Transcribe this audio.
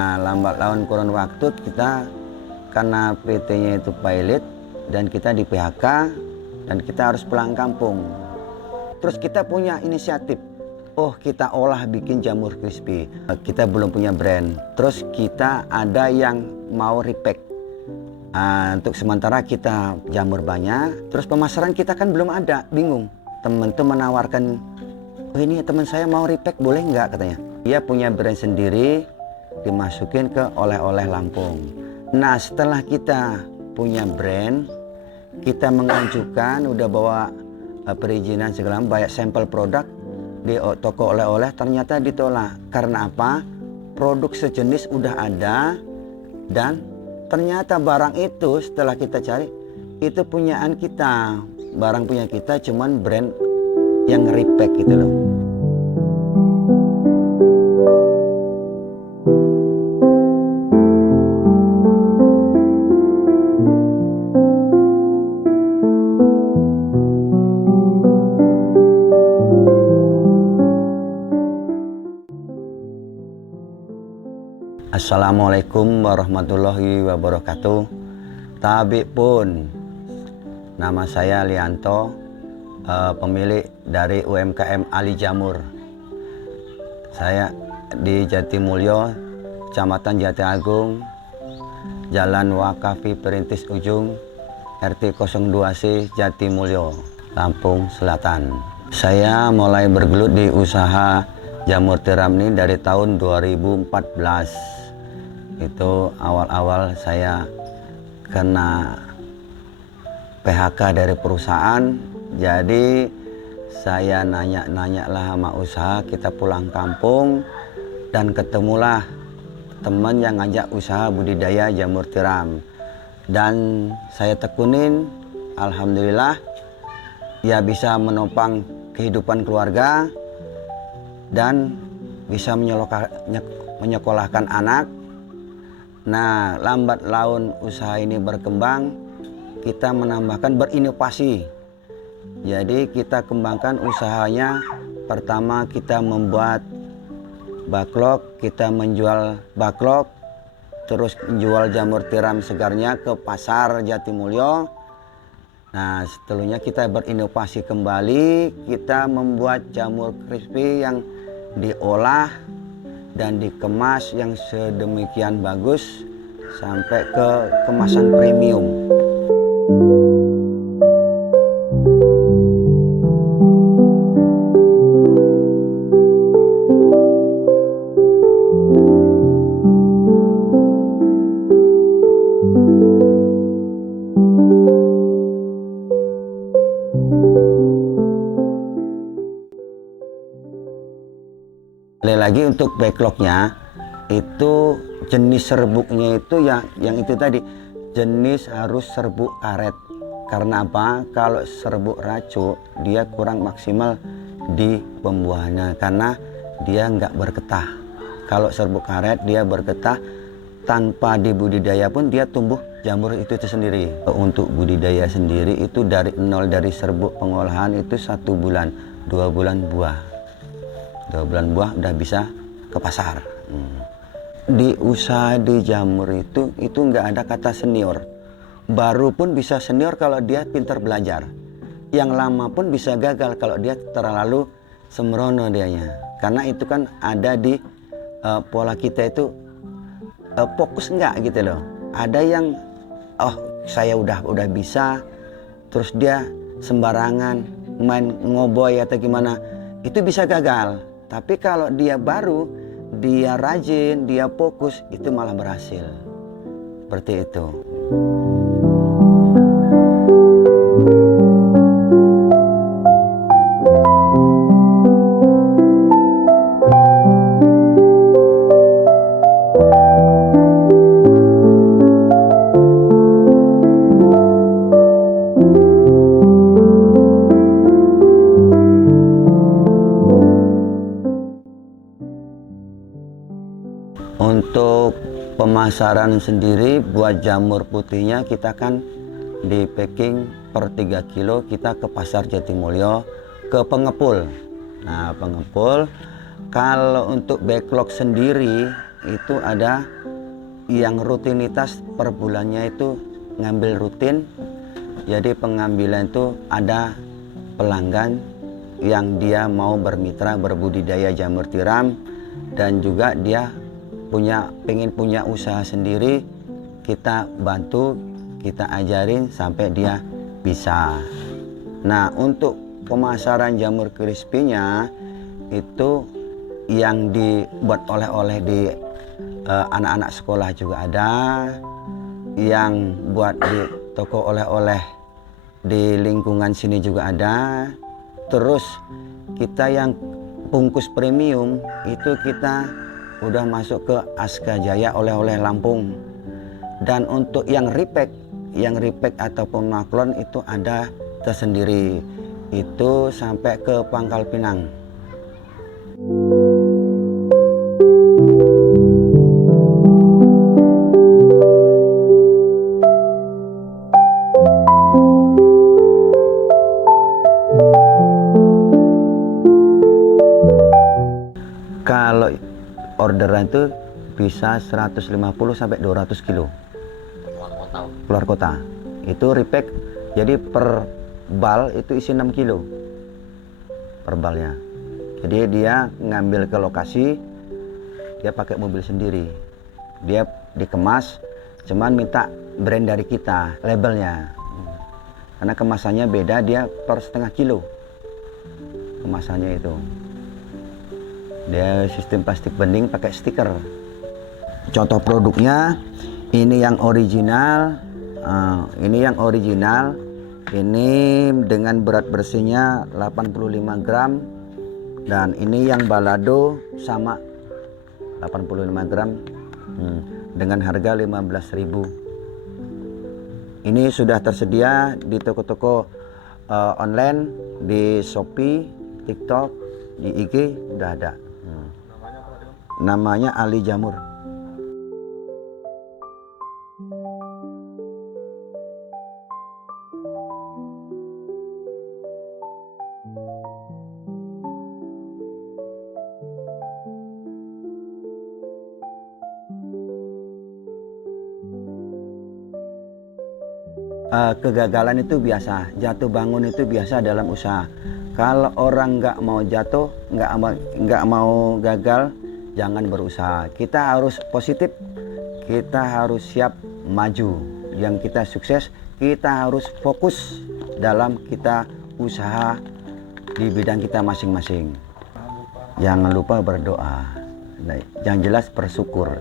Nah, lambat laun kurun waktu kita karena PT-nya itu pilot dan kita di PHK dan kita harus pulang kampung. Terus kita punya inisiatif, oh kita olah bikin jamur crispy. Kita belum punya brand. Terus kita ada yang mau repack. Untuk sementara kita jamur banyak. Terus pemasaran kita kan belum ada, bingung. Temen tuh menawarkan, oh ini teman saya mau repack boleh nggak katanya. Dia punya brand sendiri, dimasukin ke oleh-oleh Lampung. Nah setelah kita punya brand, kita mengajukan, udah bawa perizinan segala banyak sampel produk di toko oleh-oleh, ternyata ditolak. Karena apa? Produk sejenis udah ada dan ternyata barang itu setelah kita cari itu punyaan kita, barang punya kita, cuman brand yang repack gitu loh. Assalamualaikum warahmatullahi wabarakatuh. Tabi pun, nama saya Lianto, pemilik dari UMKM Ali Jamur. Saya di Jatimulyo, Kecamatan Jati Agung, Jalan Wakafi Perintis Ujung, RT 02C Jatimulyo, Lampung Selatan. Saya mulai bergelut di usaha jamur tiram ini dari tahun 2014. Itu awal-awal saya kena PHK dari perusahaan, jadi saya nanya-nanya lah sama usaha, kita pulang kampung dan ketemulah teman yang ngajak usaha budidaya jamur tiram dan saya tekunin, alhamdulillah ya bisa menopang kehidupan keluarga dan bisa menyekolahkan anak. Nah, lambat laun usaha ini berkembang, kita menambahkan berinovasi. Jadi kita kembangkan usahanya. Pertama kita membuat backlog, kita menjual backlog, terus menjual jamur tiram segarnya ke pasar Jatimulyo. Nah, setelahnya kita berinovasi kembali, kita membuat jamur crispy yang diolah dan dikemas yang sedemikian bagus sampai ke kemasan premium. Lagi untuk backlognya itu jenis serbuknya itu yang itu tadi, jenis harus serbuk karet. Karena apa? Kalau serbuk racuk dia kurang maksimal di pembuahannya karena dia nggak bergetah. Kalau serbuk karet dia bergetah, tanpa dibudidaya pun dia tumbuh jamur itu sendiri. Untuk budidaya sendiri itu dari nol, dari serbuk pengolahan itu 1 bulan, 2 bulan buah. 2 bulan buah udah bisa ke pasar. Di usaha di jamur itu nggak ada kata senior. Baru pun bisa senior kalau dia pintar belajar. Yang lama pun bisa gagal kalau dia terlalu sembrono dianya. Karena itu kan ada di pola kita itu fokus nggak gitu loh. Ada yang saya udah bisa, terus dia sembarangan main ngoboy atau gimana, itu bisa gagal. Tapi kalau dia baru, dia rajin, dia fokus, itu malah berhasil. Seperti itu. Untuk pemasaran sendiri buat jamur putihnya kita kan di packing per 3 kilo kita ke pasar Jatimulyo, ke pengepul. Nah, pengepul kalau untuk backlog sendiri itu ada yang rutinitas per bulannya itu ngambil rutin. Jadi pengambilan itu ada pelanggan yang dia mau bermitra berbudidaya jamur tiram dan juga dia pengen punya usaha sendiri, kita bantu, kita ajarin sampai dia bisa. Nah, untuk pemasaran jamur crispy-nya itu yang dibuat oleh-oleh di anak-anak sekolah juga ada, yang buat di toko oleh-oleh di lingkungan sini juga ada. Terus kita yang bungkus premium itu kita udah masuk ke Aska Jaya oleh-oleh Lampung. Dan untuk yang repack ataupun maklon itu ada tersendiri, itu sampai ke Pangkal Pinang. Kalau orderan itu bisa 150 sampai 200 kilo keluar kota. Itu repack, jadi per bal itu isi 6 kilo per balnya. Jadi dia ngambil ke lokasi, dia pakai mobil sendiri, dia dikemas, cuman minta brand dari kita, labelnya, karena kemasannya beda, dia per setengah kilo kemasannya itu. Dia sistem plastik bending pakai stiker. Contoh produknya ini yang original, ini dengan berat bersihnya 85 gram, dan ini yang balado sama 85 gram dengan harga 15.000. Ini sudah tersedia di toko-toko online, di Shopee, TikTok, di IG udah ada. Namanya Ali Jamur. Kegagalan itu biasa, jatuh bangun itu biasa dalam usaha. Kalau orang nggak mau jatuh, nggak mau gagal, jangan berusaha. Kita harus positif, kita harus siap maju. Yang kita sukses, kita harus fokus dalam kita usaha di bidang kita masing-masing. Jangan lupa berdoa. Yang jelas bersyukur.